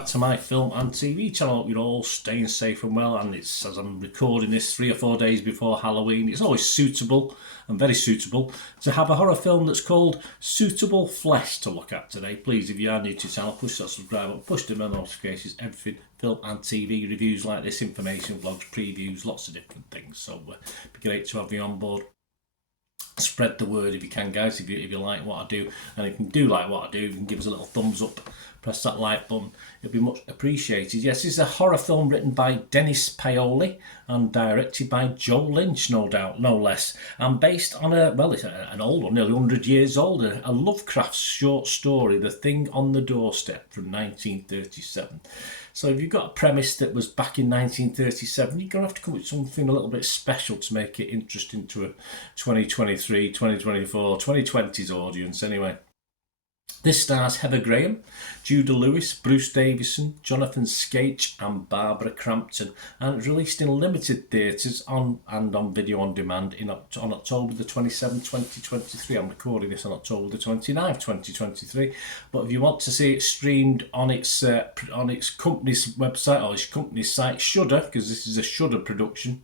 back to my film and TV channel. I hope you're all staying safe and well, and it's, as I'm recording this 3 or 4 days before Halloween, it's always suitable and very suitable to have a horror film that's called Suitable Flesh to look at today. Please, if you are new to the channel, push that subscribe button, push the bell notifications, everything, film and TV reviews like this, information, vlogs, previews, lots of different things. So it'd be great to have you on board. Spread the word if you can, guys, if you like what I do, and if you do like what I do, you can give us a little thumbs up, press that like button, it'll be much appreciated. Yes, this is a horror film written by Dennis Paoli and directed by Joe Lynch, no doubt, no less, and based on it's an old one, nearly 100 years old, a Lovecraft short story, The Thing on the Doorstep, from 1937. So if you've got a premise that was back in 1937, you're going to have to come up with something a little bit special to make it interesting to a 2023, 2024, 2020s audience anyway. This stars Heather Graham, Judah Lewis, Bruce Davison, Jonathan Skaich and Barbara Crampton, and it's released in limited theatres and on video on demand on October the 27th, 2023. I'm recording this on October the 29th, 2023. But if you want to see it streamed on its company's website or its company's site, Shudder, because this is a Shudder production,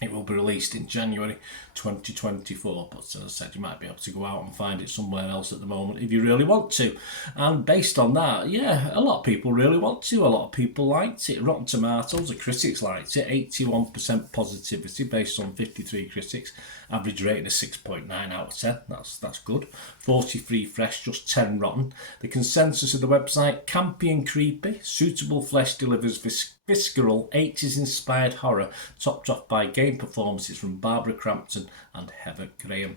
it will be released in January 2024, but as I said, you might be able to go out and find it somewhere else at the moment if you really want to. And based on that, yeah, a lot of people really want to. A lot of people liked it. Rotten Tomatoes, the critics liked it. 81% positivity based on 53 critics. Average rating of 6.9 out of 10. That's good. 43 fresh, just 10 rotten. The consensus of the website: campy and creepy. Suitable Flesh delivers visceral 80s inspired horror, topped off by game performances from Barbara Crampton and Heather Graham.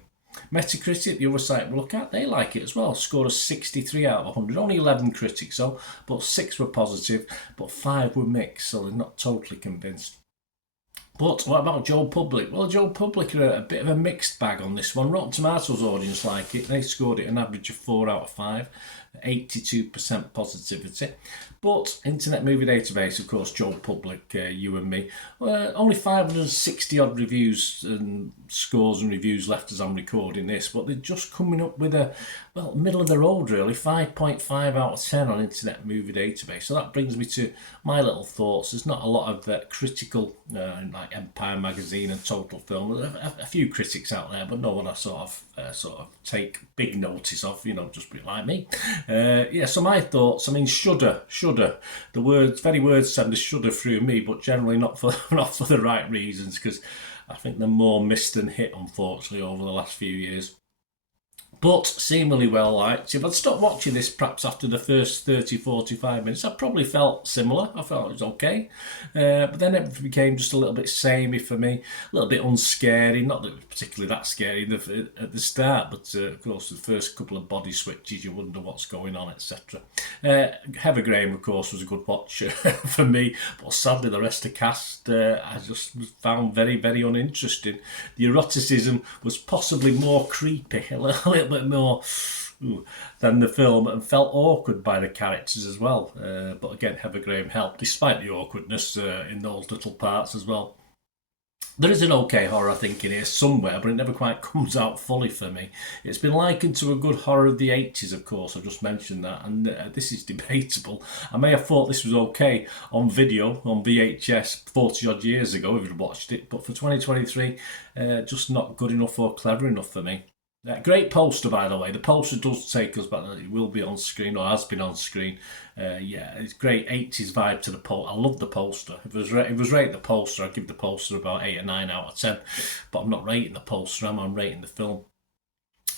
Metacritic, the other site we look at, they like it as well. Score of 63 out of 100. Only 11 critics, but 6 were positive, but 5 were mixed, so they're not totally convinced. But what about Joe Public? Well, Joe Public are a bit of a mixed bag on this one. Rotten Tomatoes audience like it. They scored it an average of 4 out of 5. 82% positivity. But Internet Movie Database, of course, Joe Public, you and me, only 560 odd reviews and scores and reviews left as I'm recording this, but they're just coming up with a middle of the road really, 5.5 out of 10 on Internet Movie Database. So that brings me to my little thoughts. There's not a lot of critical like Empire Magazine and Total Film. A few critics out there, but no one I sort of take big notice of, just be like me. So my thoughts, I mean, Shudder, the very words send a shudder through me, but generally not for the right reasons, because I think they're more missed than hit, unfortunately, over the last few years. But seemingly well liked. If I'd stopped watching this perhaps after the first 30, 45 minutes, I probably felt similar. I felt it was okay. But then it became just a little bit samey for me, a little bit unscary. Not that it was particularly that scary at the start, but of course the first couple of body switches, you wonder what's going on, etc. Heather Graham, of course, was a good watch for me, but sadly the rest of the cast I just found very, very uninteresting. The eroticism was possibly more creepy, a little bit more than the film, and felt awkward by the characters as well. But again, Heather Graham helped, despite the awkwardness in those little parts as well. There is an okay horror, I think, in here somewhere, but it never quite comes out fully for me. It's been likened to a good horror of the 80s, of course, I just mentioned that, and this is debatable. I may have thought this was okay on video, on VHS, 40 odd years ago if you'd watched it, but for 2023, just not good enough or clever enough for me. Great poster, by the way. The poster does take us back. It will be on screen, or has been on screen. It's great 80s vibe to the poster. I love the poster. If it was rated the poster, I'd give the poster about 8 or 9 out of 10. But I'm not rating the poster, I'm rating the film.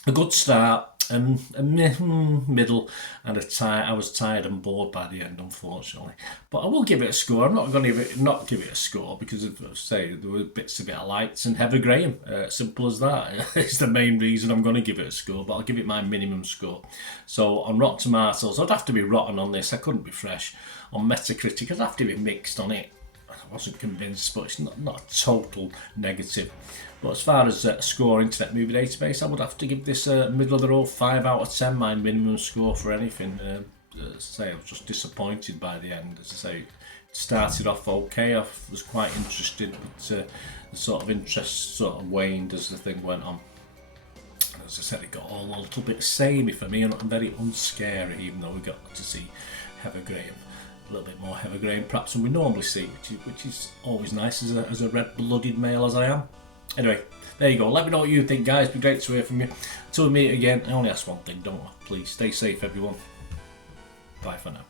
A good start, a middle, and I was tired and bored by the end, unfortunately. But I will give it a score. I'm not going to not give it a score, because of, say, there were bits of it I liked, and Heather Graham, simple as that. It's the main reason I'm going to give it a score, but I'll give it my minimum score. So on Rotten Tomatoes, I'd have to be rotten on this. I couldn't be fresh. On Metacritic, I'd have to be mixed on it. I wasn't convinced, but it's not a total negative. But as far as score Internet Movie Database, I would have to give this a middle of the road 5 out of 10, my minimum score for anything. As I say, I was just disappointed by the end. As I say, it started off okay, I was quite interested, but the sort of interest sort of waned as the thing went on. And as I said, it got all a little bit samey for me and very unscary, even though we got to see Heather Graham. little bit more evergreen perhaps than we normally see, which is always nice as a red-blooded male as I am. Anyway, there you go. Let me know what you think, guys. It'd be great to hear from you. Until we meet again, I only ask one thing, don't I? Please stay safe, everyone. Bye for now.